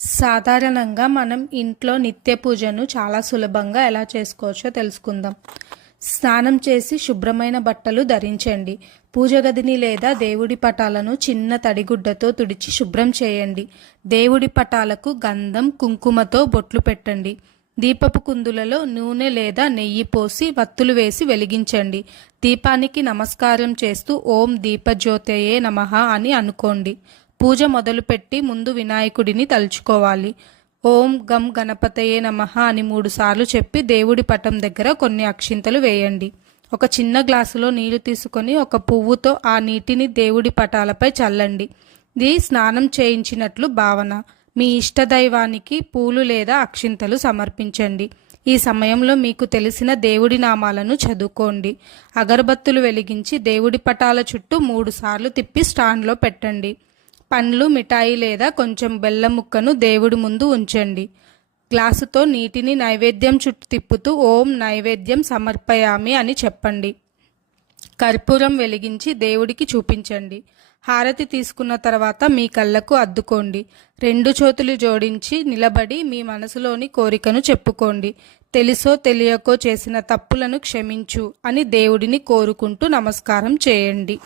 సాధారణంగా మనం ఇంట్లో నిత్య పూజను చాలా సులభంగా ఎలా చేసుకోవచ్చో తెలుసుకుందాం. స్నానం చేసి శుభ్రమైన బట్టలు ధరించండి. పూజ గదిని లేదా దేవుడి పటాలను చిన్న తడిగుడ్డతో తుడిచి శుభ్రం చేయండి. దేవుడి పటాలకు గంధం, కుంకుమతో బొట్లు పెట్టండి. దీపపు కుందులలో నూనె లేదా నెయ్యి పోసి వత్తులు వేసి వెలిగించండి. దీపానికి నమస్కారం చేస్తూ ఓం దీపజ్యోతయే నమః అని అనుకోండి. పూజ మొదలుపెట్టి ముందు వినాయకుడిని తలుచుకోవాలి. ఓం గం గణపతయే నమః అని 3 సార్లు చెప్పి దేవుడి పటం దగ్గర కొన్ని అక్షింతలు వేయండి. ఒక చిన్న గ్లాసులో నీళ్లు తీసుకొని ఒక పువ్వుతో ఆ నీటిని దేవుడి పటాలపై చల్లండి. ఇది స్నానం చేయించినట్లు భావన. మీ ఇష్టదైవానికి పూలు లేదా అక్షింతలు సమర్పించండి. ఈ సమయంలో మీకు తెలిసిన దేవుడి నామాలను చదువుకోండి. అగరబత్తులు వెలిగించి దేవుడి పటాల చుట్టూ 3 సార్లు తిప్పి స్టాండ్లో పెట్టండి. పండ్లు, మిఠాయి లేదా కొంచెం బెల్లం ముక్కను దేవుడి ముందు ఉంచండి. గ్లాసుతో నీటిని నైవేద్యం చుట్టూ తిప్పుతూ ఓం నైవేద్యం సమర్పయామి అని చెప్పండి. కర్పూరం వెలిగించి దేవుడికి చూపించండి. హారతి తీసుకున్న తర్వాత మీ కళ్ళకు అద్దుకోండి. 2 చేతులు జోడించి నిలబడి మీ మనసులోని కోరికను చెప్పుకోండి. తెలుసో తెలియకో చేసిన తప్పులను క్షమించు అని దేవుడిని కోరుకుంటూ నమస్కారం చేయండి.